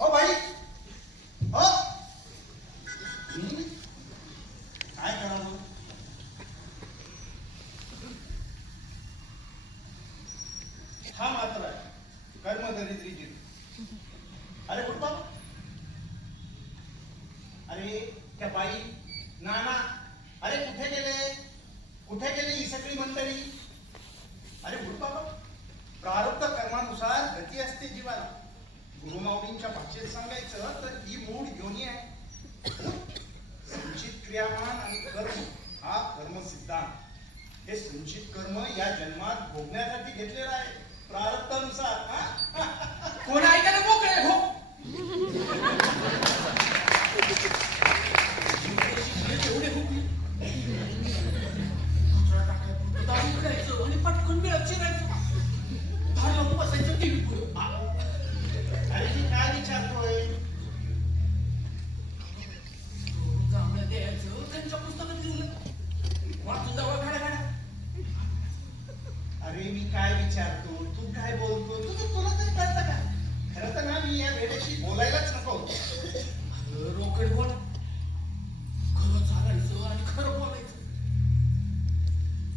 O by हो काय करावं हा मात्र आहे. कर्मदरिद्रीची. अरे कुठपा अरे त्या बाई नाना अरे कुठे गेले? कुठे गेले ही सगळी मंडळी? अरे गुरुबाबा प्रारब्ध कर्मानुसार गती असते जीवाला. गुरुमाऊलींच्या भाषेत सांगायचं तर ही मूळ योनी आहे. संचित क्रियामान आणि कर्म हा कर्म सिद्धांत हे संचित कर्म या जन्मात भोगण्यासाठी घेतलेलं आहे. प्रारब्धानुसार. हा? कोण ऐकायला मोकळे हो. एवढे आणि पटकन मिळत शिरायचं. धार लावून बसायचं टीव्ही पुढे. अरे मी काय विचारतो? तू काय बोलतो? तुझं तुला तरी कळतं का? खरं तर ना मी या वेळेशी बोलायलाच नको. रोकड बोल. खरं चालायचं आणि खरं बोलायचं.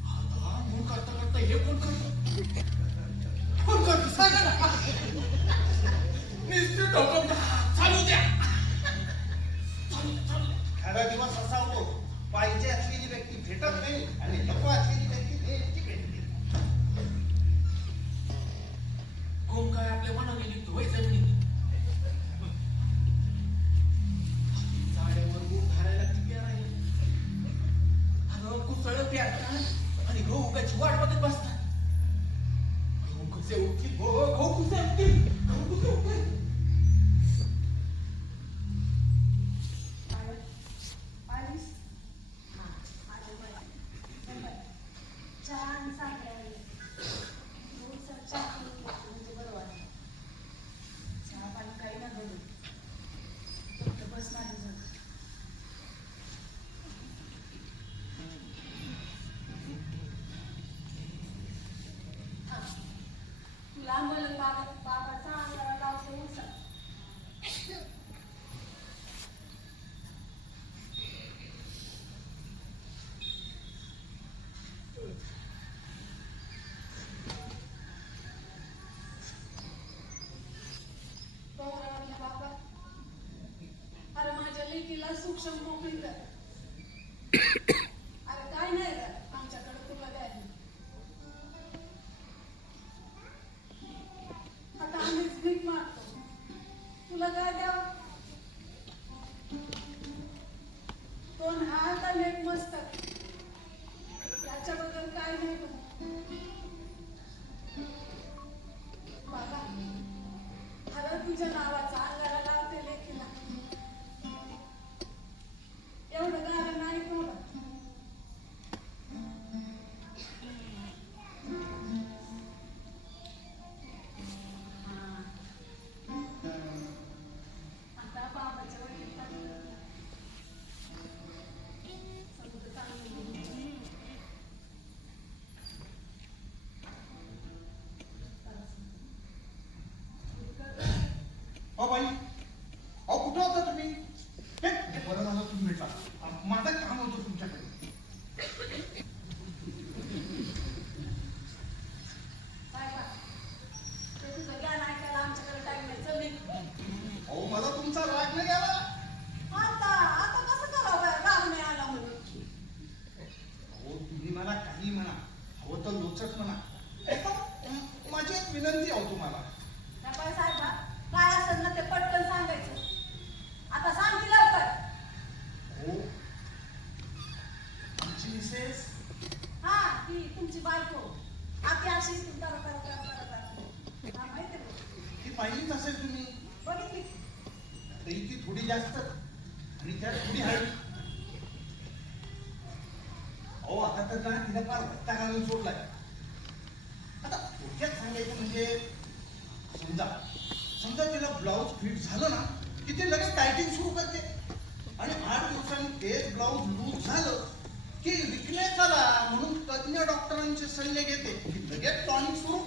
आता करता करता हे कोण करत? कोण करत? सांगा ना. द्या, चालू द्या. खरा दिवस असा होतो पाहिजे असलेली व्यक्ती भेटत नाही आणि नको तुला बाबा बाबाचा लावतो बाबा अरे माझ्या लेकीला सूक्ष्म मोकळी कर तर लोचक म्हणा माझी एक विनंती आहे तुम्हाला. साहेबा, काय असेल ना ते पटकन सांगायचं. आता सांग की लवकर. हो. आमची मिसेस? हा ती तुमची बायको. आता अशी कर कर कर कर कर. हा माहिती. ती पाहिलीच असेल तुम्ही? बघितली. ती थोडी जास्त आणि त्यात थोडी हळवी आता तर ना तिला फार घालून सोडलाय. आता थोडक्यात सांगायचं म्हणजे समजा समजा तिला ब्लाऊज फिट झालं ना की ते लगेच टायटिंग सुरू करते. आणि आठ दिवसांनी तेच ब्लाऊज लूज झालं की विकनेस आला म्हणून तज्ञ डॉक्टरांचे सल्ले घेते की लगेच टॉनिक सुरू.